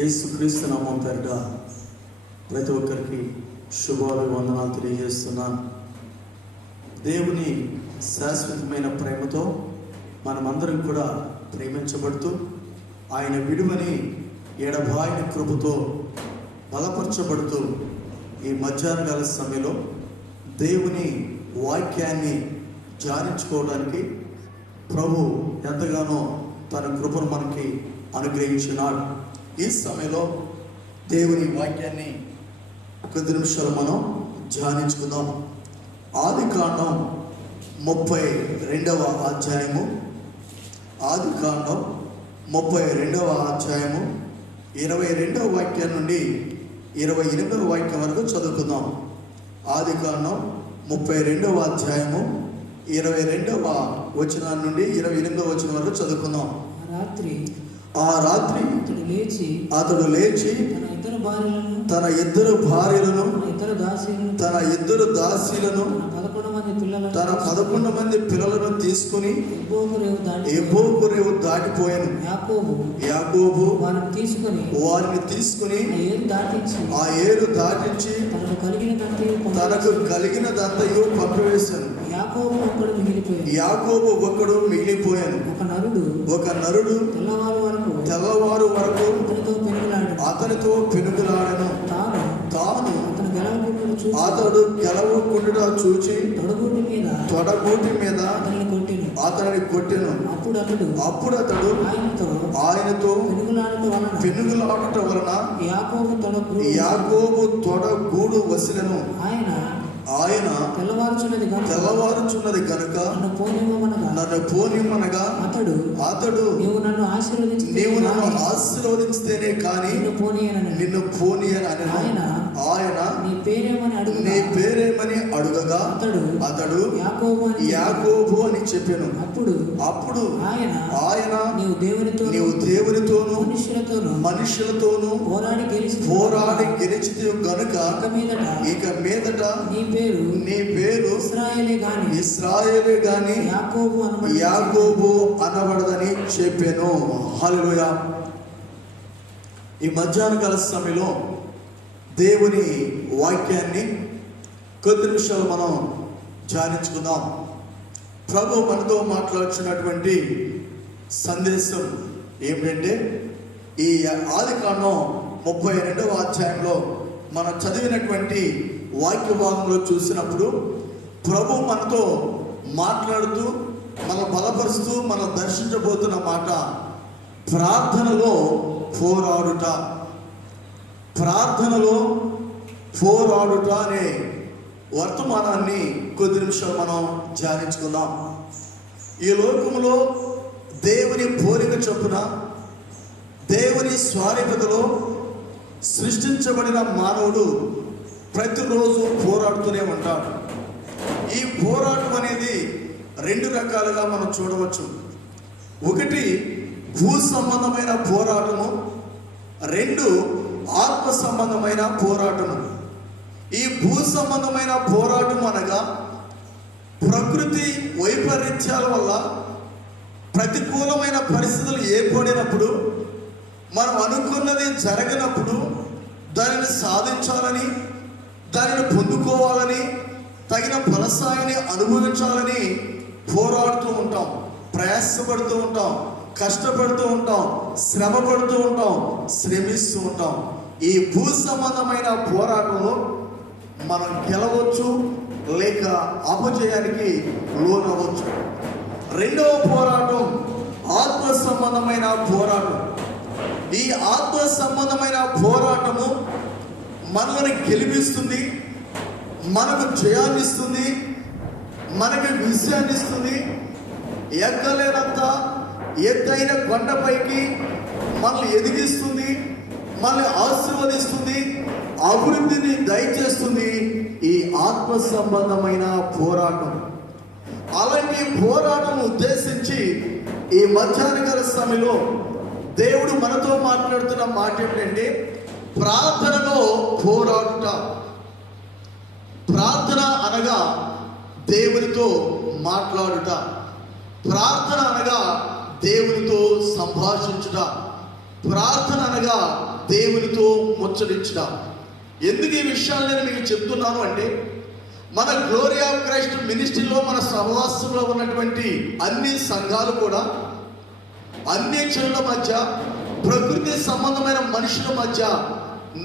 యేసుక్రీస్తు నామం పేరిట ప్రతి ఒక్కరికి శుభాభివందనాలు తెలియజేస్తున్నాను. దేవుని శాశ్వతమైన ప్రేమతో మనమందరం కూడా ప్రేమించబడుతూ ఆయన విడువని ఎడబాయిన కృపతో బలపరచబడుతూ ఈ మధ్యాహ్నకాల సమయంలో దేవుని వాక్యాన్ని ధ్యానించుకోవడానికి ప్రభు ఎంతగానో తన కృపను మనకి అనుగ్రహించినాడు. ఈ సమయంలో దేవుని వాక్యాన్ని కొద్ది నిమిషాలు మనం ధ్యానించుకుందాం. ఆదికాండం 32వ అధ్యాయము, ఆదికాండం 32వ అధ్యాయము 22వ వాక్యం నుండి 28వ వాక్యం వరకు చదువుకుందాం. ఆదికాండం 32వ అధ్యాయము 22వ వచనం నుండి 28వ వచనం వరకు చదువుకుందాం. ఆ రాత్రి అతడు లేచి తన ఇద్దరు భార్యలను తన ఇద్దరు దాసీలను తన 11 మంది పిల్లలను తీసుకుని ఎబ్బోకు రేవు దాటిపోయాను. యాకోబు వారిని తీసుకుని ఆ ఏరు దాటించి తనకు కలిగినదంతయు పంపివేశాను. యాకోబు ఒక్కడు మిగిలిపోయాను. ఒక నరుడు తెల్లవారు వరకు అతనితో పెనుగులాడను. తాను అతడు గెలవకుండా చూచి తొడగూటి మీద అతనిని కొట్టెను. అప్పుడు అతడు ఆయనతో పెనుగులాడట వలన యాకోబు తొడగూడు వసిలెను. ఆయన తెల్లవారుచున్నది కనుక నన్ను పోనిమ్మనగా అతడు నీవు నన్ను ఆశీర్వదించితేనే కానీ నిన్ను పోనీయని ఆయన నీ పేరేమని అడుగగా అతడు యాకోబు అని చెప్పాను. అప్పుడు ఆయన నీవు దేవునితోనూ మనుషులతోనూ పోరాడి గెలిచితే గనుక ఇక మీదట నీ పేరు ఇశ్రాయేలే గాని యాకోబు అనబడదని చెప్పాను. హల్లెలూయా. ఈ మధ్యాహ్నకాల సమయంలో దేవుని వాక్యాన్ని కొద్ది నిమిషాలు మనం ధ్యానించుకుందాం. ప్రభు మనతో మాట్లాడుతున్నటువంటి సందేశం ఏమిటంటే, ఈ ఆదికాండం 32వ అధ్యాయంలో మనం చదివినటువంటి వాక్య భాగంలో చూసినప్పుడు ప్రభు మనతో మాట్లాడుతూ మన బలపరుస్తూ మనం దర్శించబోతున్న మాట ప్రార్థనలో పోరాడుట. ప్రార్థనలో పోరాడుట అనే వర్తమానాన్ని కొద్ది నిమిషాలు మనం ధ్యానించుకుందాం. ఈ లోకంలో దేవుని పోలిక చొప్పున దేవుని స్వారూప్యతలో సృష్టించబడిన మానవుడు ప్రతిరోజు పోరాడుతూనే ఉంటాడు. ఈ పోరాటం అనేది 2 రకాలుగా మనం చూడవచ్చు. ఒకటి భూ సంబంధమైన పోరాటము, 2 ఆత్మ సంబంధమైన పోరాటము. ఈ భూ సంబంధమైన పోరాటం అనగా ప్రకృతి వైపరీత్యాల వల్ల ప్రతికూలమైన పరిస్థితులు ఏర్పడినప్పుడు, మనం అనుకున్నది జరగనప్పుడు దానిని సాధించాలని, దానిని పొందుకోవాలని, తగిన ఫలసాయాన్ని అనుభవించాలని పోరాడుతూ ఉంటాం, ప్రయాసపడుతూ ఉంటాం, కష్టపడుతూ ఉంటాం, శ్రమ పడుతూ ఉంటాం, శ్రమిస్తూ ఉంటాం. ఈ భూ సంబంధమైన పోరాటంలో మనం గెలవచ్చు లేక అపజయానికి లోనవచ్చు. 2వ పోరాటం ఆత్మ సంబంధమైన పోరాటం. ఈ ఆత్మ సంబంధమైన పోరాటము మనల్ని గెలిపిస్తుంది, మనకు జయాన్ని ఇస్తుంది, మనకు విజయాన్ని ఇస్తుంది. ఎక్కలేనంత ఎత్తైన కొండపైకి మనల్ని ఎదిగిస్తుంది, మనల్ని ఆశీర్వదిస్తుంది, అభివృద్ధిని దయచేస్తుంది ఈ ఆత్మ సంబంధమైన పోరాటం. అలాంటి పోరాటం ఉద్దేశించి ఈ మధ్యాహ్నకాల సమయంలో దేవుడు మనతో మాట్లాడుతున్న మాట ఏంటంటే, ప్రార్థనలో పోరాడుట. ప్రార్థన అనగా దేవునితో మాట్లాడుట. ప్రార్థన అనగా దేవునితో సంభాషించుట. ప్రార్థన అనగా దేవునితో ముచ్చరించిన. ఎందుకు ఈ విషయాలు నేను మీకు చెప్తున్నాను అంటే, మన గ్లోరీ ఆఫ్ క్రైస్ట్ మినిస్ట్రీలో మన సహవాసంలో ఉన్నటువంటి అన్ని సంఘాలు కూడా అన్యజనుల మధ్య, ప్రకృతి సంబంధమైన మనుషుల మధ్య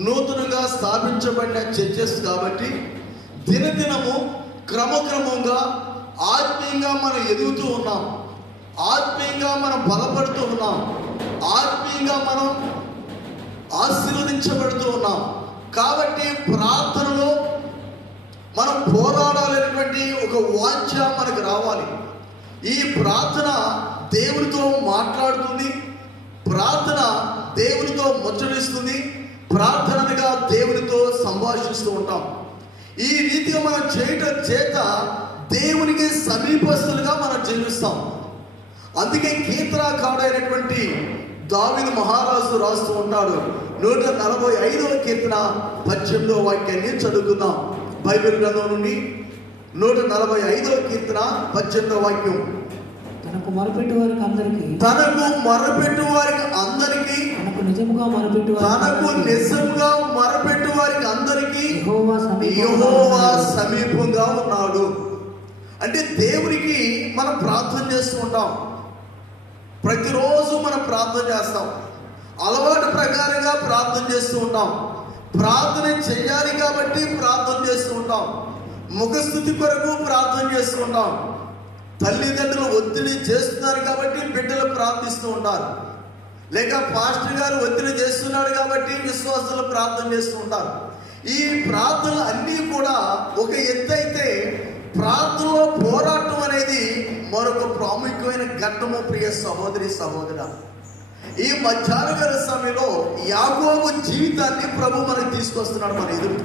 నూతనంగా స్థాపించబడిన చర్చెస్ కాబట్టి దినదినము క్రమక్రమంగా ఆత్మీయంగా మనం ఎదుగుతూ ఉన్నాం, ఆత్మీయంగా మనం బలపడుతూ ఉన్నాం, ఆత్మీయంగా మనం ఆశీర్వదించబడుతూ ఉన్నాం. కాబట్టి ప్రార్థనలో మనం పోరాడాలనేటువంటి ఒక వాంఛ మనకు రావాలి. ఈ ప్రార్థన దేవునితో మాట్లాడుతుంది, ప్రార్థన దేవునితో ముచ్చటిస్తుంది, ప్రార్థనగా దేవునితో సంభాషిస్తూ ఉంటాం. ఈ రీతిగా మనం చేయటం చేత దేవునికి సమీపస్తులుగా మనం జీవిస్తాం. అందుకే కీర్తనకారుడైనటువంటి దావీదు మహారాజు రాస్తూ ఉంటాడు. 145వ కీర్తన 18వ వాక్యాన్ని చదువుకుందాం. బైబిల్ గ్రంథం నుండి 145వ కీర్తన 18వ వాక్యం. తనకు మొరపెట్టు వారికి అందరికీ, తనకు నిజముగా మొరపెట్టు వారికి అందరికీ యెహోవా సమీపంగా ఉన్నాడు. అంటే దేవునికి మనం ప్రార్థన చేస్తూ ఉంటాం. ప్రతిరోజు మనం ప్రార్థన చేస్తాం, అలవాటు ప్రకారంగా ప్రార్థన చేస్తూ ఉంటాం. ప్రార్థన చేయాలి కాబట్టి ప్రార్థన చేస్తూ ఉంటాం. ముఖస్థుతి కొరకు ప్రార్థన చేస్తూ ఉంటాం. తల్లిదండ్రులు ఒత్తిడి చేస్తున్నారు కాబట్టి బిడ్డలు ప్రార్థిస్తూ ఉంటారు, లేక పాస్టర్ గారు ఒత్తిడి చేస్తున్నాడు కాబట్టి విశ్వాసులు ప్రార్థన చేస్తూ ఉంటారు. ఈ ప్రార్థనలు అన్నీ కూడా ఒక ఎత్తు అయితే, ప్రార్థనలో పోరాటం అనేది మరొక ప్రాముఖ్యమైన ఘట్టము. ప్రియ సహోదరి సహోదరా, ఈ మధ్యాహ్నకాల సమయంలో యాకోబు జీవితాన్ని ప్రభు మనకు తీసుకొస్తున్నాడు మన ఎదురు.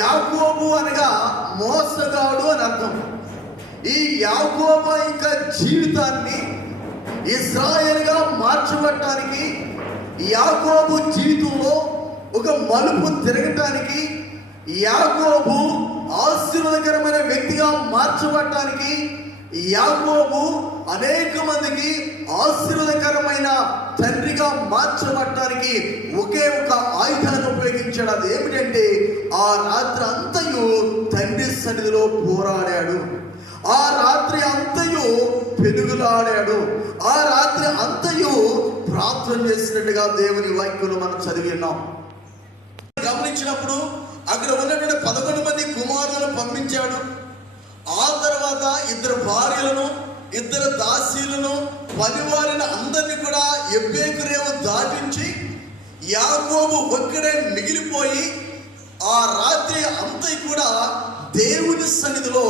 యాకోబు అనగా మోసగాడు అని అర్థం. ఈ యాకోబు యొక్క జీవితాన్ని ఇశ్రాయేలుగా మార్చబడటానికి, యాకోబు జీవితంలో ఒక మలుపు తిరగటానికి, యాకోబు ఆశీర్వాదకరమైన వ్యక్తిగా మార్చబడటానికి, యాకోబు అనేక మందికి ఆశీర్వాదకరమైన తండ్రిగా మార్చబడటానికి ఒకే ఒక ఆయుధాన్ని ఉపయోగించాడు. అది ఏమిటంటే, ఆ రాత్రి అంతయు తండ్రి సన్నిధిలో పోరాడాడు, ఆ రాత్రి అంతయు పెనుగులాడాడు, ఆ రాత్రి అంతయు ప్రార్థన చేసినట్టుగా దేవుని వాక్యంలో మనం చదివినాం. గమనించినప్పుడు అక్కడ ఉన్నటువంటి 11 మంది కుమారులను పంపించాడు. ఆ తర్వాత 2 భార్యలను, 2 దాసీలను, పనివారిని అందరినీ కూడా ఎబ్బేకురేవు దాటించి యాకోబు ఒక్కడే మిగిలిపోయి ఆ రాత్రి అంతా కూడా దేవుని సన్నిధిలో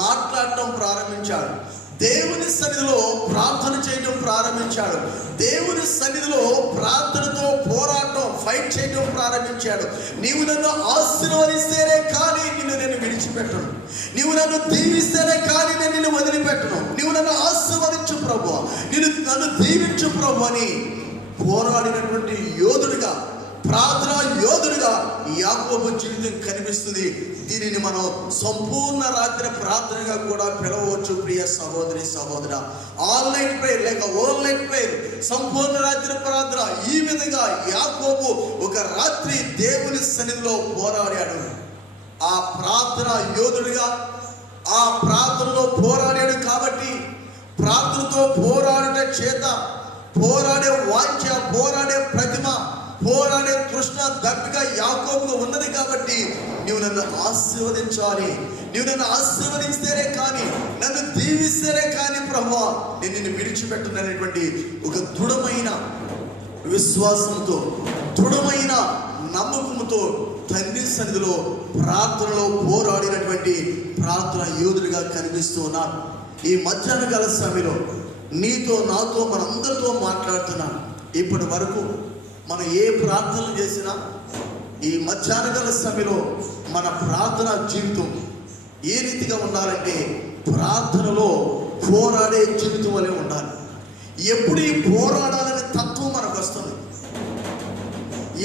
మాట్లాడటం ప్రారంభించాడు. దేవుని సన్నిధిలో ప్రార్థన చేయడం ప్రారంభించాడు. దేవుని సన్నిధిలో ప్రార్థనతో పోరాటం, ఫైట్ చేయడం ప్రారంభించాడు. నీవు నన్ను ఆశీర్వదిస్తేనే కానీ నేను విడిచిపెట్టను, నీవు నన్ను దీవిస్తేనే కానీ నేను నిన్ను వదిలిపెట్టను, నీవు నన్ను ఆశీర్వదించు ప్రభువా, నన్ను దీవించు ప్రభు అని పోరాడినటువంటి యోధుడిగా, ప్రార్థనా యోధుడిగా యాకోబు జీవితం కనిపిస్తుంది. దీనిని మనం సంపూర్ణ రాత్రి ప్రార్థనగా కూడా పిలవచ్చు. ప్రియ సహోదరి సహోదర, ఆల్ నైట్ ప్రేయర్ లేక ఓల్ నైట్ ప్రేయర్, సంపూర్ణ రాత్రి ప్రార్థన. ఈ విధంగా యాకోబు ఒక రాత్రి దేవుని సన్నిధిలో పోరాడాడు. ఆ ప్రార్థన యోధుడిగా ఆ ప్రార్థనలో పోరాడాడు కాబట్టి, ప్రార్థనతో పోరాడుట చేత పోరాడే వాంఛ, పోరాడే ప్రతిమ, పోరాడే తృష్ణ, దప్పిక యాకోబుకు ఉన్నది కాబట్టి, నీవు నన్ను ఆశీర్వదించాలి, నీవు నన్ను ఆశీర్వదిస్తేనే కానీ, నన్ను దీవిస్తేనే కానీ ప్రభువా నేను నిన్ను విడిచిపెట్టననేటువంటి ఒక దృఢమైన విశ్వాసంతో, దృఢమైన నమ్మకంతో తండ్రి సన్నిధిలో ప్రార్థనలో పోరాడినటువంటి ప్రార్థన యోధుడిగా కనిపిస్తూ ఉన్నారు. ఈ మధ్యాహ్నకాల సమయంలో నీతో నాతో మనందరితో మాట్లాడుతున్నాను. ఇప్పటి వరకు మనం ఏ ప్రార్థనలు చేసినా ఈ మధ్యాహ్నకాల సమయంలో మన ప్రార్థన జీవితం ఏ రీతిగా ఉండాలంటే, ప్రార్థనలో పోరాడే జీవితం వలె ఉండాలి. ఎప్పుడు ఈ పోరాడాలనే తత్వం మనకు వస్తుంది,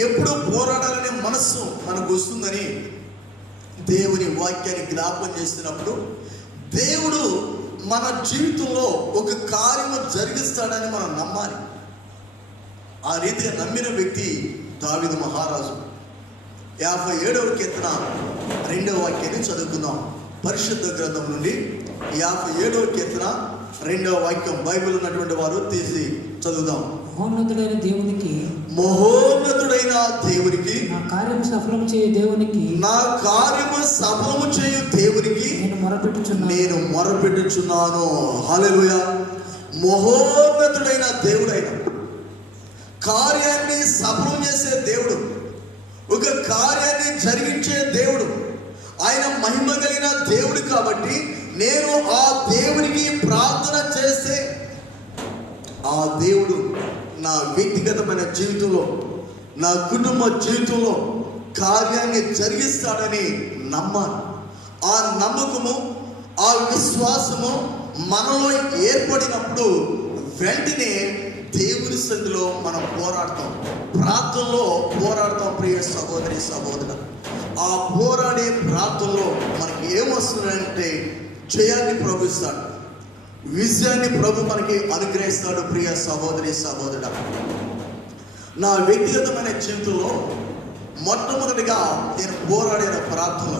ఎప్పుడు పోరాడాలనే మనస్సు మనకు వస్తుందని దేవుని వాక్యాన్ని జ్ఞాపకం చేస్తున్నప్పుడు, దేవుడు మన జీవితంలో ఒక కార్యము జరిగిస్తాడని మనం నమ్మాలి. ఆ రీతిగా నమ్మిన వ్యక్తి దావీదు మహారాజు. 57వ కీర్తన 2వ వాక్యాన్ని చదువుకుందాం. పరిశుద్ధ గ్రంథం నుండి 57వ కీర్తన 2వ వాక్యం. బైబిల్ ఉన్నటువంటి వారు తీసి చదువుదాం. మహోన్నతుడైన దేవునికి, మహోన్నతుడైన దేవునికి, నా కార్యం సఫలం చేయు దేవునికి, నా కార్యము సఫలము చేయు దేవునికి నేను మొరపెట్టుచున్నాను. హల్లెలూయా. మహోన్నతుడైన దేవుడైన, కార్యాన్ని సఫలం చేసే దేవుడు, ఒక కార్యాన్ని జరిగించే దేవుడు, ఆయన మహిమ కలిగిన దేవుడు కాబట్టి నేను ఆ దేవునికి ప్రార్థన చేస్తే ఆ దేవుడు నా వ్యక్తిగతమైన జీవితంలో, నా కుటుంబ జీవితంలో కార్యాన్ని జరిగిస్తాడని నమ్మాలి. ఆ నమ్మకము, ఆ విశ్వాసము మనలో ఏర్పడినప్పుడు వెంటనే దేవుని సన్నిధిలో మనం పోరాడతాం, ప్రార్థనలో పోరాడతాం. ప్రియ సహోదరి సహోదరు, ఆ పోరాడే ప్రార్థనలో మనకి ఏమొస్తుందంటే జయాన్ని ప్రభు ఇస్తాడు, విజయాన్ని ప్రభు మనకి అనుగ్రహిస్తాడు. ప్రియ సహోదరి సహోదరుడు, నా వ్యక్తిగతమైన జీవితంలో మొట్టమొదటిగా నేను పోరాడిన ప్రార్థన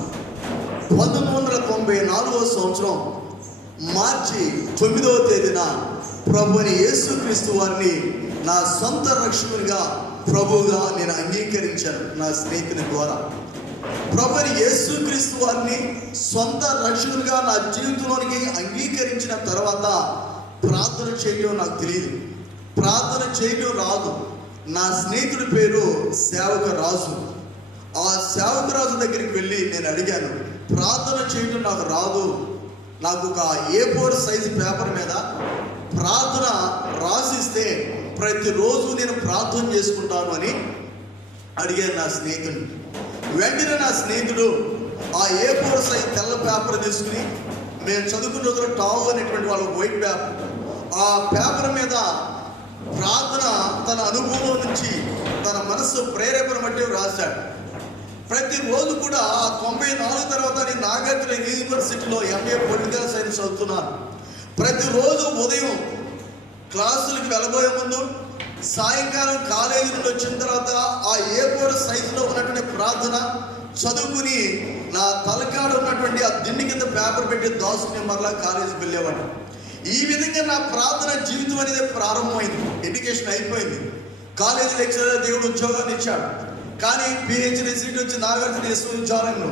1994వ సంవత్సరం మార్చి 9వ తేదీన ప్రభుని యేసుక్రీస్తు వారిని నా సొంత రక్షకునిగా, ప్రభువుగా నేను అంగీకరించాను. నా స్నేహితుని ద్వారా ప్రభుని యేసుక్రీస్తు వారిని సొంత రక్షకునిగా నా జీవితంలోనికి అంగీకరించిన తర్వాత ప్రార్థన చేయడం నాకు తెలియదు, ప్రార్థన చేయడం రాదు. నా స్నేహితుడి పేరు సేవకరాజు. ఆ సేవకరాజు దగ్గరికి వెళ్ళి నేను అడిగాను, ప్రార్థన చేయడం నాకు రాదు, నాకు ఒక A4 సైజు పేపర్ మీద ప్రార్థన రాసిస్తే ప్రతిరోజు నేను ప్రార్థన చేసుకుంటాను అని అడిగాను నా స్నేహితుడిని. వెంటనే నా స్నేహితుడు ఆ A4 సైజు తెల్ల పేపర్ తీసుకుని, మేము చదువుకున్న రోజుల్లో టావు అనేటువంటి వాళ్ళ వైట్ పేపర్, ఆ పేపర్ మీద ప్రార్థన తన అనుభవం నుంచి, తన మనసు ప్రేరేపణ బట్టి రాశాడు. ప్రతిరోజు కూడా 94 తర్వాత నేను నాగార్జున యూనివర్సిటీలో MA పొలిటికల్ సైన్స్ చదువుతున్నాను. ప్రతిరోజు ఉదయం క్లాసులకు వెళ్ళబోయే ముందు, సాయంకాలం కాలేజీ నుండి వచ్చిన తర్వాత ఆ A4 సైజులో ఉన్నటువంటి ప్రార్థన చదువుకుని నా తలకాడ ఉన్నటువంటి ఆ దిండి కింద పేపర్ పెట్టి దాచుకుని మరలా కాలేజీకి వెళ్ళేవాడు. ఈ విధంగా నా ప్రార్థన జీవితం అనేది ప్రారంభమైంది. ఎడ్యుకేషన్ అయిపోయింది, కాలేజీ లెక్చరర్ దేవుడు ఉద్యోగాన్ని ఇచ్చాడు. కానీ PhD సీట్ వచ్చి నాగార్జున విశ్వవిద్యాలయంలో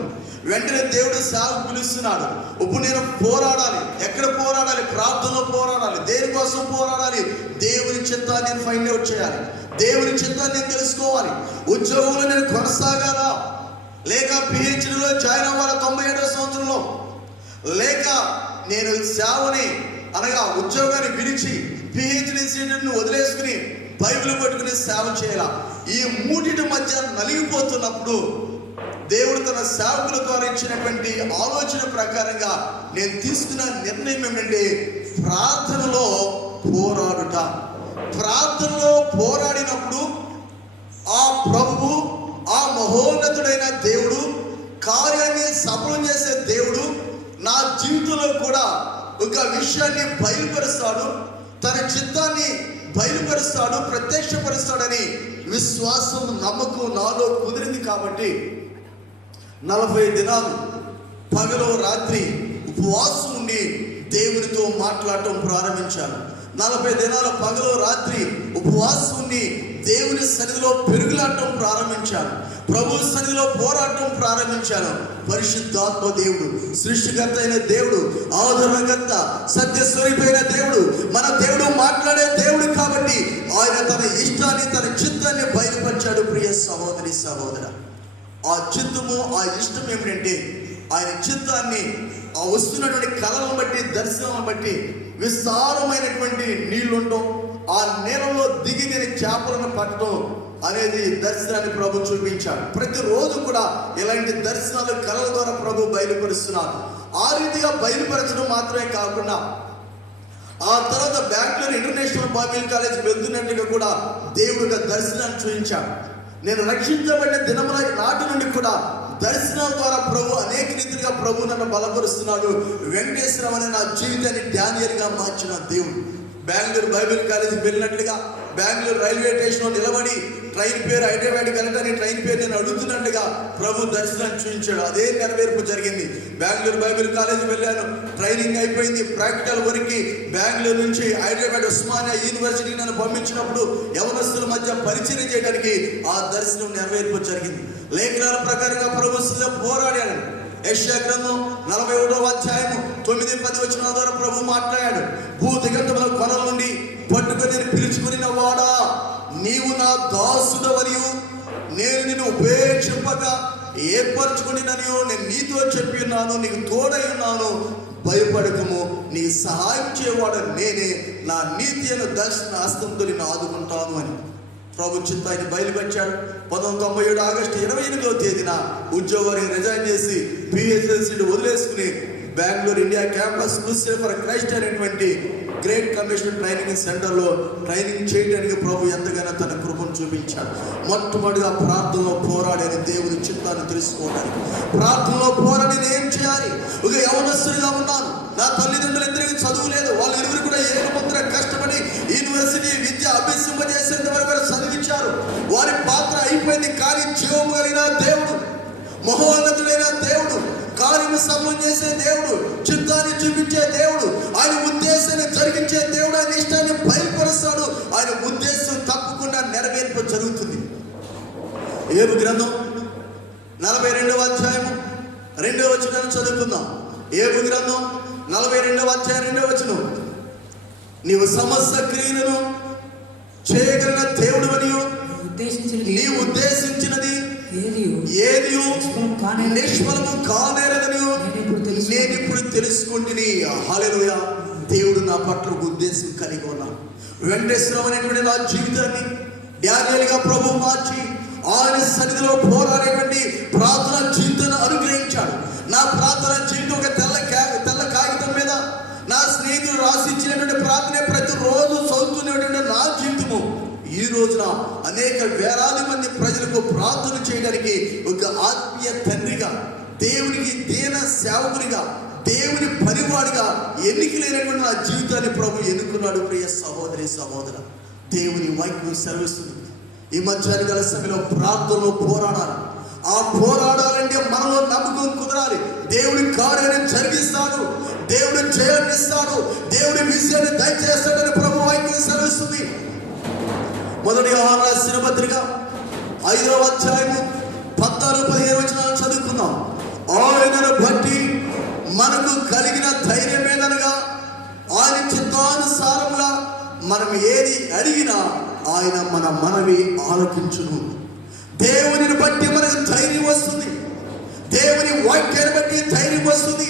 వెంటనే దేవుడు సేవకు పిలుస్తున్నాడు. ఇప్పుడు నేను పోరాడాలి. ఎక్కడ పోరాడాలి? ప్రార్థనలో పోరాడాలి. దేనికోసం పోరాడాలి? దేవుని చిత్తాన్ని నేను ఫైండ్ అవుట్ చేయాలి, దేవుని చిత్తాన్ని నేను తెలుసుకోవాలి. ఉద్యోగంలో నేను కొనసాగాలా, లేక PhDలో జాయిన్ అవ్వాలా 97వ సంవత్సరంలో, లేక నేను సేవని అనగా ఉద్యోగాన్ని విడిచి PhD సీట్ను వదిలేసుకుని బైబిల్ పట్టుకుని సేవ చేయాలా? ఈ మూడిటి మధ్య నలిగిపోతున్నప్పుడు దేవుడు తన సేవకుల ద్వారా ఇచ్చినటువంటి ఆలోచన ప్రకారంగా నేను తీసుకున్న నిర్ణయం ఏమిటంటే ప్రార్థనలో పోరాడుట. ప్రార్థనలో పోరాడినప్పుడు ఆ ప్రభువు, ఆ మహోన్నతుడైన దేవుడు, కార్యాన్ని సఫలం చేసే దేవుడు నా జీవితంలో కూడా ఒక విషయాన్ని బయలుపరుస్తాడు, తన చిత్తాన్ని బయలుపరుస్తాడు, ప్రత్యక్షపరుస్తాడని విశ్వాసం, నమ్మకం నాలో కుదిరింది. కాబట్టి 40 దినాలు పగలు రాత్రి ఉపవాసం ఉండి దేవునితో మాట్లాడటం ప్రారంభించాను. 40 దినాల పగలు రాత్రి ఉపవాసం ఉండి దేవుని సన్నిధిలో పెరుగులాడటం ప్రారంభించాను. ప్రభు సన్నిధిలో పోరాటం ప్రారంభించాను. పరిశుద్ధాత్మ దేవుడు, సృష్టికర్త అయిన దేవుడు, ఆదరణకర్త, సత్యస్వరూపైన దేవుడు, మన దేవుడు మాట్లాడే దేవుడు కాబట్టి ఆయన తన ఇష్టాన్ని, తన చిత్తాన్ని బయలుపరిచాడు. ప్రియ సహోదరి సహోదర, ఆ చిత్తము, ఆ ఇష్టం ఏమిటంటే ఆయన చిత్తాన్ని ఆ వస్తున్నటువంటి కళలను బట్టి, దర్శనాలను బట్టి విస్తారమైనటువంటి నీళ్లుండడం, ఆ నీళ్ళలో దిగి నేను చేపలను పట్టడం అనేది దర్శనాన్ని ప్రభు చూపించాడు. ప్రతిరోజు కూడా ఇలాంటి దర్శనాలు కళల ద్వారా ప్రభు బయలుపరుస్తున్నారు. ఆ రీతిగా బయలుపరచడం మాత్రమే కాకుండా ఆ తర్వాత బెంగళూరు ఇంటర్నేషనల్ బైబిల్ కాలేజ్ వెళ్తున్నట్టుగా కూడా దేవుడు ఒక దర్శనాన్ని చూపించాడు. నేను రక్షించబడిన దినముల నాటి నుండి కూడా దర్శనాల ద్వారా ప్రభు అనేక రీతిగా ప్రభు నన్ను బలపరుస్తున్నాడు. వెంకటేశ్వరం అనే నా జీవితాన్ని డానియల్గా మార్చిన దేవుడు, బెంగళూరు బైబిల్ కాలేజీకి వెళ్ళినట్లుగా, బెంగళూరు రైల్వే స్టేషన్లో నిలబడి ట్రైన్ పేరు హైదరాబాద్కి వెళ్ళటాన్ని ట్రైన్ పేరు నేను అడుగుతున్నట్టుగా ప్రభు దర్శనాన్ని చూపించాడు. అదే నెరవేర్పు జరిగింది. బెంగళూరు బైబిల్ కాలేజీకి వెళ్ళాను, ట్రైనింగ్ అయిపోయింది. ప్రాక్టికల్ వరకు బెంగళూరు నుంచి హైదరాబాద్ ఉస్మానియా యూనివర్సిటీకి నన్ను పంపించినప్పుడు యవనస్తుల మధ్య పరిచయం చేయడానికి ఆ దర్శనం నెరవేర్పు జరిగింది. లేఖనాల ప్రకారంగా ప్రభుత్వంలో పోరాడాను. యెషయా గ్రంథం 41వ అధ్యాయము 9-10 వచనాల ద్వారా ప్రభు మాట్లాడాడు. భూ దిగంతముల కొనల నుండి పట్టుకొని నేను పిలుచుకుని వాడా, నీవు నా దాసుడవనియు నేను నిన్ను ఉపేక్షింపక ఏర్పరచుకునిననియు నేను నీతో చెప్పి ఉన్నాను, నీకు తోడై ఉన్నాను, భయపడకము, నీ సహాయం చేయవాడు నేనే, నా నీతి అయిన దర్శన హస్తంతో నిన్ను ఆదుకుంటాను అని ప్రభు చిత్తాన్ని బయలుపెట్టాడు. 1997 ఆగస్టు 28వ తేదీన ఉద్యోగాన్ని రిజైన్ చేసి PHLC వదిలేసుకుని Bengaluru India campus crusade for Christ అనేటువంటి గ్రేట్ కమిషన్ ట్రైనింగ్ సెంటర్లో ట్రైనింగ్ చేయడానికి ప్రభు ఎంతగానో తన కృపను చూపించాడు. మొట్టమొదటిగా ప్రార్థనలో పోరాడని దేవుని చిత్తాన్ని తెలుసుకోవడానికి, ప్రార్థనలో పోరాడి నేను ఏం చేయాలి? ఒక యవనస్తుడిగా ఉన్నాను, నా తల్లిదండ్రులు ఇద్దరికి చదువు లేదు, వాళ్ళు ఇరువురు కూడా ఏకముద్ర కష్టపడి యూనివర్సిటీ విద్య అభ్యసింపజేసేంత వరకు చదివించారు. వారి పాత్ర అయిపోయింది. కానీ జీవము కలిగిన దేవుడు, మహోన్నతుడైన దేవుడు, కార్యము సమం చేసే దేవుడు, చిత్తాన్ని చూపించే దేవుడు, ఆయన ఉద్దేశాన్ని జరిగించే దేవుడు, ఆయన ఇష్టాన్ని బయలుపరుస్తాడు. ఆయన ఉద్దేశం తప్పకుండా నెరవేర్పు జరుగుతుంది. యోబు గ్రంథం 42వ అధ్యాయము 2వ వచనాన్ని చదువుకుందాం. యోబు గ్రంథం 42వ అధ్యాయం 2వ వచనం, నీవు సమస్త క్రియలను చేయగలిగిన దేవుడు మరియు నీవు ఉద్దేశించినది ఏది నిష్ఫలము కానేరదని నేను ఇప్పుడు తెలుసుకుంటుని. హల్లెలూయా. దేవుడు నా పట్ల ఉద్దేశం కలిగి ఉన్నాడు. వెంకటేశ్వరం అనేటువంటి నా జీవితాన్ని ధ్యానాలుగా ప్రభు మార్చి ఆయన సన్నిధిలో పోరాడేటువంటి ప్రార్థన జీవితాన్ని అనుగ్రహించాడు. నా ప్రార్థన జీవితం ఒక తెల్ల కాగితం మీద నా స్నేహితులు రాసి ఇచ్చినటువంటి ప్రార్థన ప్రతిరోజు చదువుతున్నటువంటి నా జీవితము ఈ రోజున అనేక వేలాది మంది ప్రజలకు ప్రార్థన చేయడానికి ఒక ఆత్మీయ తండ్రిగా, దేవునికి దీన సేవకునిగా, దేవుని పనివాడిగా ఎన్నికలేనటువంటి నా జీవితాన్ని ప్రభు ఎన్నుకున్నాడు. ప్రియ సహోదరి సహోదర, దేవుని వాక్యం సెలవిస్తుంది. ఈ మధ్యాహ్న గల సమయంలో ప్రార్థనలో పోరాడాలి. ఆ పోరాడాలంటే మనలో నమ్మకం కుదరాలి. దేవుడి కార్యాన్ని జరిగిస్తాడు, దేవుడు జయాన్ని ఇస్తాడు, దేవుడి విజయాన్ని దయచేస్తాడని ప్రభు వాక్యం సెలవిస్తుంది. మొదటి యోహాను రాసిన పత్రిక 5వ అధ్యాయము 14-15 వచనాలు చదువుకుందాం. ఆయనను బట్టి మనకు కలిగిన ధైర్యం ఏదనగా ఆయన చిత్తానుసారముగా మనం ఏది అడిగినా ఆయన మన మనవి ఆలకించును. దేవునిని బట్టి మనకు ధైర్యం వస్తుంది. దేవుని వాక్యాన్ని బట్టి ధైర్యం వస్తుంది.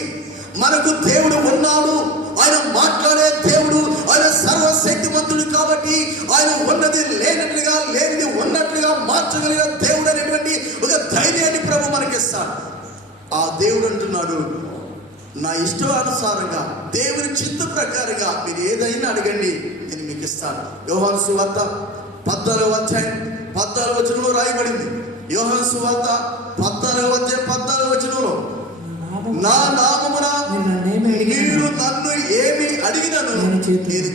మనకు దేవుడు ఉన్నాడు, ఆయన మాట్లాడే దేవుడు, ఆయన సర్వశక్తిమంతుడు. కాబట్టి ఆయన ఉన్నది లేనట్లుగా, లేనిది ఉన్నట్లుగా మార్చగలిగిన దేవుడు అనేటువంటి ఒక ధైర్యాన్ని ప్రభు మనకిస్తాడు. ఆ దేవుడు అంటున్నాడు, నా ఇష్టానుసారంగా దేవుని చిత్త ప్రకారంగా మీరు ఏదైనా అడగండి, నేను మీకు ఇస్తాను. యోహాను సువార్త 14వ అధ్యాయం 14వ వచనంలో రాయబడింది. యోహాను సువార్త 14వ అధ్యాయం 14వ వచనంలో, నా నామమున మీరు నన్ను ఏమి అడిగినను నేను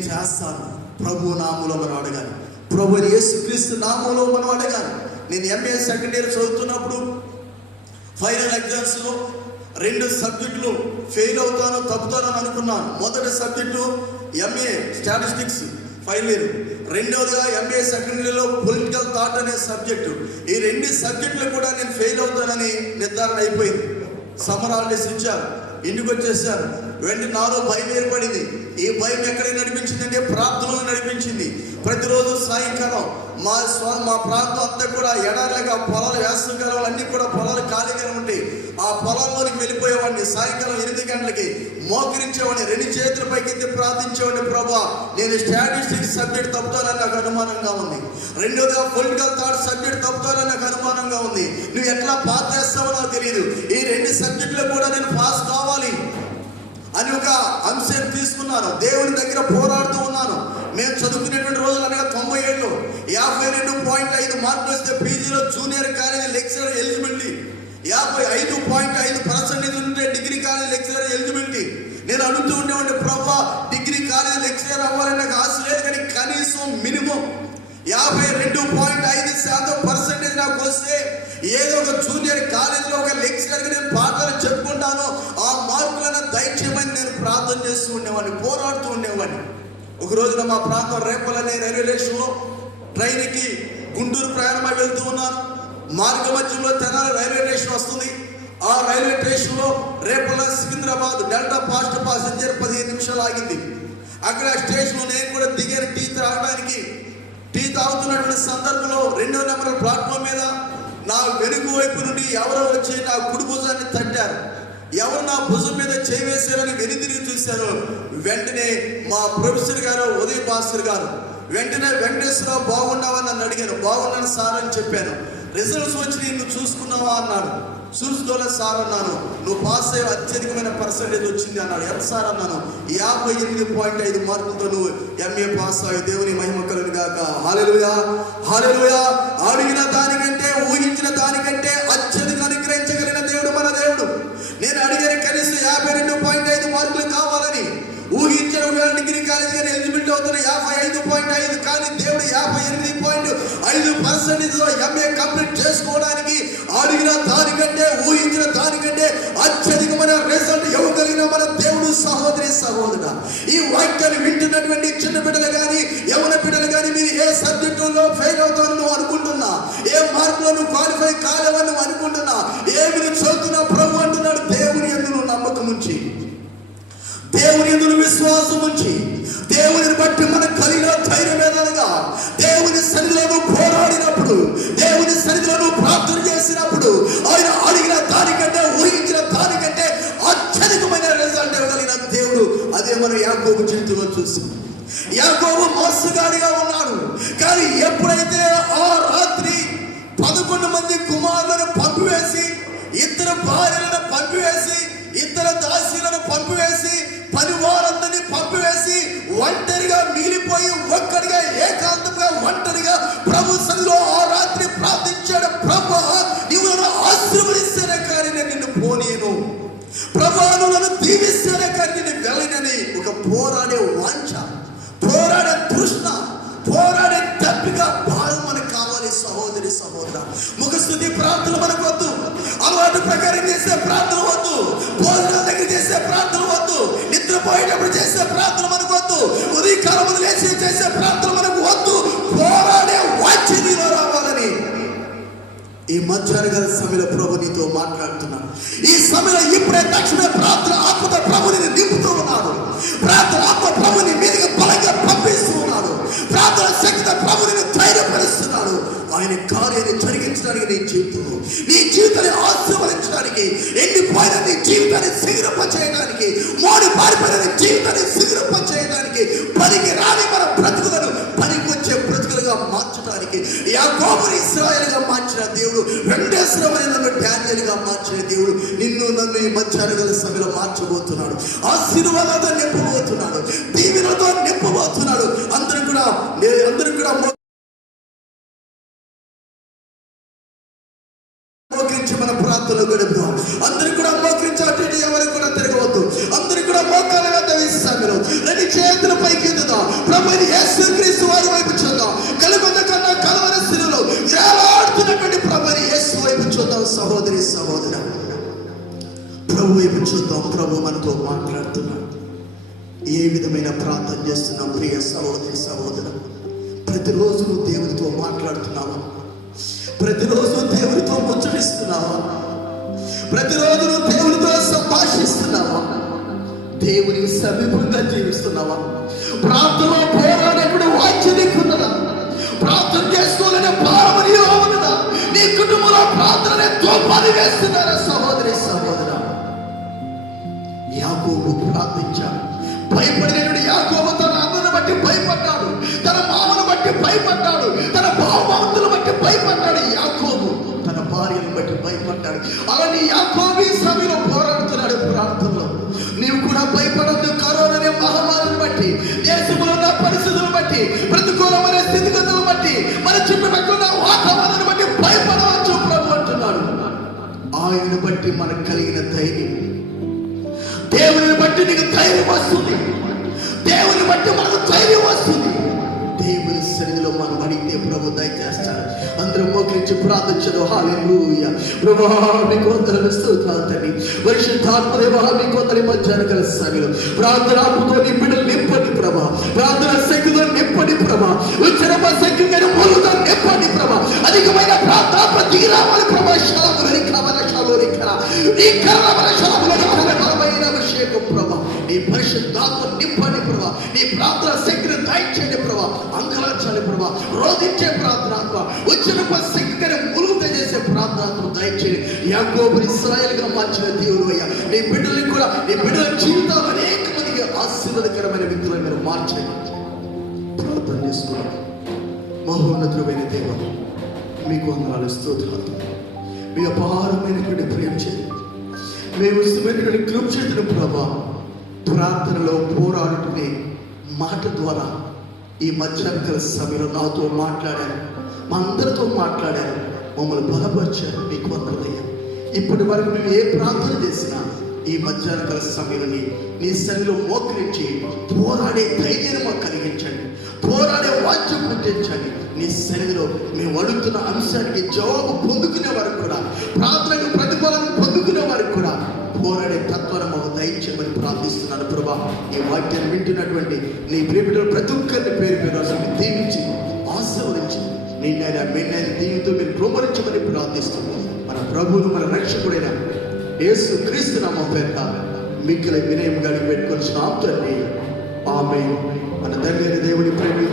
చేస్తాను. ప్రభు నామములో మనం అడగాలి. ప్రభు యేసుక్రీస్తు నామములో మనం అడగాలి. నేను MA సెకండ్ ఇయర్ చదువుతున్నప్పుడు ఫైనల్ ఎగ్జామ్స్లో 2 సబ్జెక్టులు ఫెయిల్ అవుతాను, తప్పుతాను అనుకున్నాను. మొదటి subject MA statistics final year, రెండవదిగా MA సెకండ్ ఇయర్లో పొలిటికల్ థాట్ అనే సబ్జెక్టు. ఈ 2 సబ్జెక్టులు కూడా నేను ఫెయిల్ అవుతానని నిర్ధారణ అయిపోయింది. సమ్మర్ హాలిడేస్ ఇచ్చారు, ఇంటికి వచ్చేసారు. వెంటనే నాలో భయం ఏర్పడింది. ఈ భయం ఎక్కడికి నడిపించిందంటే ప్రార్థనలో నడిపించింది. ప్రతిరోజు సాయంకాలం మా ప్రాంతం అంతా కూడా ఎడారిగా పొలాలు, వేసవికాలం అన్నీ కూడా పొలాలు ఖాళీగా ఉంటాయి. ఆ పొలాల్లోనికి వెళ్ళిపోయేవాడిని. సాయంకాలం 8 గంటలకి మోకరించేవాడిని, 2 చేతుల పైకి ఎత్తి ప్రార్థించేవాడిని, ప్రభా నేను స్టాటిస్టిక్స్ సబ్జెక్ట్ తప్పుతానని నాకు అనుమానంగా ఉంది. రెండోదిగా పొలిటికల్ థాట్ సబ్జెక్ట్ తప్పుతానని నాకు అనుమానంగా ఉంది. నువ్వు ఎట్లా పాస్ చేస్తావో నాకు తెలియదు. ఈ 2 సబ్జెక్టులు కూడా నేను పాస్ కావాలి అని ఒక అంశం తీసుకున్నాను. దేవుని దగ్గర పోరాడుతూ ఉన్నాను. మేము చదువుకునేటువంటి రోజులు అనగా 97లో 52.5 మార్కులు వస్తే పీజీలో జూనియర్ కాలేజీ లెక్చరర్ ఎలిజిబిలిటీ, 55.5% ఉంటే డిగ్రీ కాలేజీ లెక్చరర్ ఎలిజిబిలిటీ. నేను అడుగుతూ ఉండేవాడిని, ప్రభా డిగ్రీ కాలేజీ లెక్చరర్ అవ్వాలని నాకు ఆశ 52.5% నాకు వస్తే ఏదో ఒక జూనియర్ కాలేజీలో ఒక లెక్చరర్గా నేను పాఠాలు చెప్పుకుంటాను, ఆ మార్కులను దయచేయమని నేను ప్రార్థన చేస్తూ ఉండేవాడిని, పోరాడుతూ ఉండేవాడిని. ఒక రోజున మా ప్రాంతం రేపల్లనే రైల్వే స్టేషన్లో ట్రైన్కి గుంటూరు ప్రయాణమై వెళ్తూ ఉన్నాను. మార్గ మధ్యంలో తెనాలి రైల్వే స్టేషన్ వస్తుంది. ఆ రైల్వే స్టేషన్లో Repalle Secunderabad delta fast passenger 15 నిమిషాలు ఆగింది. అక్కడ స్టేషన్లో నేను కూడా దిగాను టీ తాగడానికి. టీ తాగుతున్నటువంటి సందర్భంలో 2వ నెంబర్ ప్లాట్ఫామ్ మీద నా వెనుక వైపు నుండి ఎవరో వచ్చి నా కుడి భుజాన్ని తట్టారు. ఎవరు నా భుజం మీద చేవేశారని వెనుదిరిగి చూశాను. వెంటనే మా ప్రొఫెసర్ గారు ఉదయ్ భాస్కర్ గారు వెంటనే వెంకటేశ్వరరావు బాగున్నావని నన్ను అడిగాను. బాగున్నాను సార్ అని చెప్పాను. రిజల్ట్స్ వచ్చి నువ్వు చూసుకున్నావా అన్నాడు. చూసుకోలేదు సార్ అన్నాను. నువ్వు పాస్ అయ్యే అత్యధికమైన పర్సెంటేజ్ వచ్చింది అన్నాడు. ఎంత సార్ అన్నాను. 58.5 మార్కులతో నువ్వు ఎంఏ పాస్ అయ్యి దేవుని మహిమ కలుగును గాక. హల్లెలూయా హల్లెలూయా. అడిగిన దానికంటే ఊహించిన దానికంటే అత్యధిక అనుగ్రహించగలిగిన దేవుడు మన దేవుడు. నేను అడిగిన కనీసం 52.5 మార్కులు కావాలని ఊహించిన డిగ్రీ కాలేజీ కానీ ఎలిజిబిలిటీ అవుతున్న 55.5, కానీ దేవుడు 58.5% ఎంఏ కంప్లీట్ చేసుకోవడానికి అడిగిన దానికంటే ఊహించిన దానికంటే అత్యధికమైన రిజల్ట్ ఇవ్వగలిగిన మన దేవుడు. సహోదరి సహోదరుడా, ఈ వాక్యాన్ని వింటున్నటువంటి చిన్న బిడ్డలు కానీ యవన బిడ్డలు కానీ మీరు ఏ సబ్జెక్టులో ఫెయిల్ అవుతావు నువ్వు అనుకుంటున్నా, ఏ మార్కులో నువ్వు క్వాలిఫై కాలేవని నువ్వు అనుకుంటున్నా, ఏమి నువ్వు చదువుతున్నా ప్రభు అంటున్నాడు, దేవుని యందు నువ్వు నమ్మకం ఉంచి, దేవుని యందు విశ్వాసం ఉంచి, దేవుని బట్టి మనకు కలిగిన ధైర్యం ఏదనగా దేవుని సన్నిధిలో పోరాడినప్పుడు, దేవుని సన్నిధిలో ప్రార్థన చేసినప్పుడు ఆయన అడిగిన దానికంటే ఊహించిన దానికంటే అత్యధికమైన రిజల్ట్ ఇవ్వగలిగిన దేవుడు. అదే మనం యాకోబు జీవితంలో చూసాం. యాకోబు మోసగాడిగా ఉన్నాడు, కానీ ఎప్పుడైతే ఆ రాత్రి 11 మంది కుమారులను పంపివేసి, 2 భార్యలను పంపివేసి, 2 దాసీలను పంపివేసి, 10 వారందరినీ పంపివేసి ఒంటరిగా మిగిలిపోయి ఒక్కడిగా ఏకాంతంగా ఒంటరిగా ప్రభు సన్నిధిలో ఆ రాత్రి ప్రార్థించాడు. ప్రభువా నీవు నన్ను ఆశీర్వదిస్తేనే కానీ నేను నిన్ను పోనీయను, ప్రభువా నువ్వు నన్ను దీవిస్తేనే కానీ నిన్ను వెళ్ళనని ఒక పోరాడే వాంఛ, పోరాడే తృష్ణ, పోరాడే తప్పిగా భావం మనకు కావాలి. సహోదరి సహోదరా, ముఖస్తుతి ప్రార్థన మనకు వద్దు, అలవాటు ప్రకారం చేసే ప్రార్థన వద్దు, భోజనం దగ్గర చేసే ప్రార్థన వద్దు, నిద్రపోయేటప్పుడు చేసే ప్రార్థన మనకు వద్దు, ఉదయకాలమున లేచి చేసే ప్రార్థన మనకు వద్దు. పోరాడే వాంఛ నీలో రావాలని ఈ మధ్యాహ్నకాల సమయంలో ప్రభు నీతో మాట్లాడుతున్నాను. ఈ సమయంలో ఇప్పుడే తక్షణమే ప్రార్థన ఆత్మతో ప్రభుని నింపుతూ ఉన్నాడు. ప్రార్థన ఆత్మ ప్రభుని మీదకి బలంగా పంపిస్తూ ఉన్నాడు. ప్రార్థన శక్తితో ప్రభుని ధైర్యపరుస్తున్నాడు. ఆయన కార్యాన్ని జరిగించడానికి నీ జీవితాన్ని ఆశీర్వదించడానికి, ఎండిపోయిన నీ జీవితాన్ని సిగురింపచేయడానికి, మోడి పారిపోయిన నీ జీవితాన్ని సిగురింపచేయడానికి, పనికి రాని మన బ్రతుకులను పనికి వచ్చే బ్రతుకులుగా మార్చడానికి, యాకోబుని ఇశ్రాయేలుగా మార్చిన దేవుడు, వెంకటేశ్వరమని నన్ను డానియేలుగా మార్చిన దేవుడు నిన్ను నన్ను ఈ మధ్యాహ్నకాల సమయంలో మార్చబోతున్నాడు. ఆశీర్వాదాలతో నింపబోతున్నాడు, దీవెనలతో నింపబోతున్నాడు. అందరూ కూడా మోకరించి మన ప్రార్థనలో గడుపుదాం. అందరూ కూడా మోకరించి అటు ఇటు ఎవరు కూడా తిరగవద్దు. అందరూ కూడా మోకాల వద్ద వేస్తాను. 2 చేతుల పైకి ఎత్తుదాం. ప్రభువైన యేసుక్రీస్తు వారి వైపు చూద్దాం. కలుగొంద కన్నా కలవరి స్థితిలో వేలాడుతున్నటువంటి ప్రభువైన యేసు వైపు చూద్దాం. సహోదరి సహోదర, ప్రభు వైపు చూద్దాం. ప్రభు మనతో మాట్లాడుతున్నాడు. ఏ విధమైన ప్రార్థన చేస్తున్నాం ప్రియ సహోదరి సహోదర? ప్రతిరోజు నువ్వు దేవునితో మాట్లాడుతున్నావా? ప్రతిరోజు దేవునితో ముచ్చటిస్తున్నావా? ప్రతిరోజు నువ్వు దేవునితో సంభాషిస్తున్నావా? దేవుని సమీపంగా జీవిస్తున్నావా? ప్రార్థనలో పోరాడేప్పుడు వాక్యం నీకున్నదా? ప్రార్థన చేసుకోవాలనే భారం నీలో ఉన్నదా? నీ కుటుంబంలో ప్రార్థన తోపాన్ని వేస్తున్నారా? సహోదరి సహోదర, యాకోబు ప్రార్థించాడు. భయపడినటువంటి యాకోబు తన అన్నను బట్టి భయపడ్డాడు, తన మామను బట్టి భయపడ్డాడు, తన బావమంతులను బట్టి భయపడ్డాడు. యాకోబు తన భార్యను బట్టి భయపడ్డాడు. అలాంటి యాకోబు ఈ సమయంలో పోరాడుతున్నాడు ప్రార్థనలో. నీవు కూడా భయపడద్దు. కరోనా అనే మహమ్మారిని బట్టి, దేశంలో ఉన్న పరిస్థితులను బట్టి, ప్రతికూలమైన స్థితిగతులను బట్టి, మన చుట్టుపక్కల వాతావరణాన్ని బట్టి భయపడవచ్చు ప్రభు అంటున్నాడు. ఆయన బట్టి మనకు కలిగిన ధైర్యం, దేవుని బట్టి నీకు ధైర్యం వస్తుంది. దేవుని బట్టి మనకు ధైర్యం వస్తుంది. దేవుని సన్నిధిలో మనం అడిగితే ప్రభు దయచేస్తాడు. అందరూ మోకరించి ప్రార్థించదు. హల్లెలూయా. ప్రభువా మీకు వందనాలు స్తోత్రాలు తండ్రి. పరిశుద్ధాత్మదేవా మీకు వందనాలు. మధ్యాహ్న కాల సమయంలో ప్రార్థనాత్మతో నీ బిడ్డలు నింపండి ప్రభా. ప్రార్థన శక్తితో నింపండి ప్రభా. ఉచ్చరమ శక్తి మీద మూలుతో నింపండి ప్రభా. అధికమైన ప్రార్థన తీరామని ప్రభా. శాలోని కమన శాలోని కర నీ కరమన శాలోని కరమైన అభిషేకం ప్రభా. నీ పరిశుద్ధాత్మ నింపండి ప్రభా. నీ ప్రార్థన శక్తిని దయచేయండి ప్రభా. అంకలాచాలి ప్రభా. రోధించే ప్రార్థనాత్మ, ఉచ్చరమ శక్తిని మూలుత చేసే ప్రార్థనాత్మ దయచేయండి. యాకోబుని ఇశ్రాయేలుగా మార్చిన దేవుడు అయ్యా. నీ బిడ్డల్ని కూడా, నీ బిడ్డల జీవితాలు అనేక మందికి ఆశీర్వాదకరమైన వ్యక్తులను మీరు మార్చండి. ప్రార్థన చేసుకున్నాం. మహోన్నతుడైన దేవ మీకు వందనాలు స్తోత్రాలు. మీ అపారమైనటువంటి ప్రేమ చేయండి. మీ ఉచితమైనటువంటి కృప చేతులు ప్రభా. ప్రార్థనలో పోరాడుకునే మాట ద్వారా ఈ మధ్యాహ్న సమయంలో నాతో మాట్లాడారు, మా అందరితో మాట్లాడారు, మమ్మల్ని బలపరిచారు. మీకు వందనయ్యా. ఇప్పటి వరకు మేము ఏ ప్రార్థన చేసినా ఈ మధ్యాహ్న సమయంలో నీ సన్నిధిలో మోకరించి పోరాడే ధైర్యాన్ని మాకు కలిగించండి. పోరాడే వాక్యం పుట్టించండి. నీ సన్నిధిలో మేము అడుగుతున్న అంశానికి జవాబు పొందుకునే వారికి కూడా, ప్రార్థనకు ప్రతిఫలం పొందుకునే వారికి కూడా పోరాడే తత్వాన్ని మాకు దయచేయమని ప్రార్థిస్తున్నాను ప్రభా. ఈ వాక్యాన్ని వింటున్నటువంటి నీ ప్రియబిడ్డలు ప్రతి ఒక్కరిని పేరు పేరు అసలు దీవించి ఆశీర్వదించి నిన్నైన మెన్నైన దీనితో మీరు ప్రోమరించమని ప్రార్థిస్తున్నాం. మన ప్రభువును మన రక్షకుడైన యేసు క్రీస్తు నామం పేరిట మిక్కిలి వినయం గాడికి పెట్టుకొని తండ్రి. ఆమేన్. మన తండ్రి దేవుని ప్రేమ,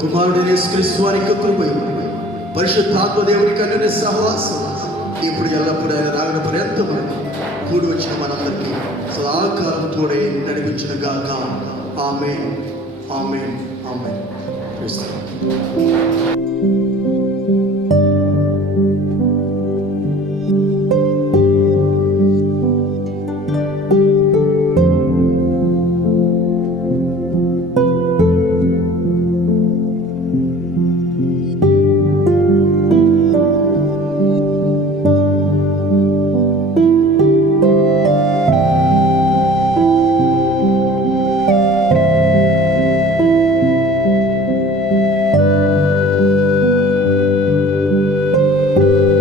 కుమారుడైన యేసు క్రీస్తు వారి యొక్క కృపయు, పరిశుద్ధాత్మ దేవుని కన్నుని సహవాసం ఇప్పుడు ఎల్లప్పుడూ ఆయన రాగడ పర్యంతమని కూడి వచ్చిన మనందరికీ సదాకాలం తోడై నడిపించిన గాక. ఆమేన్. ఆమేన్. ఆమేన్.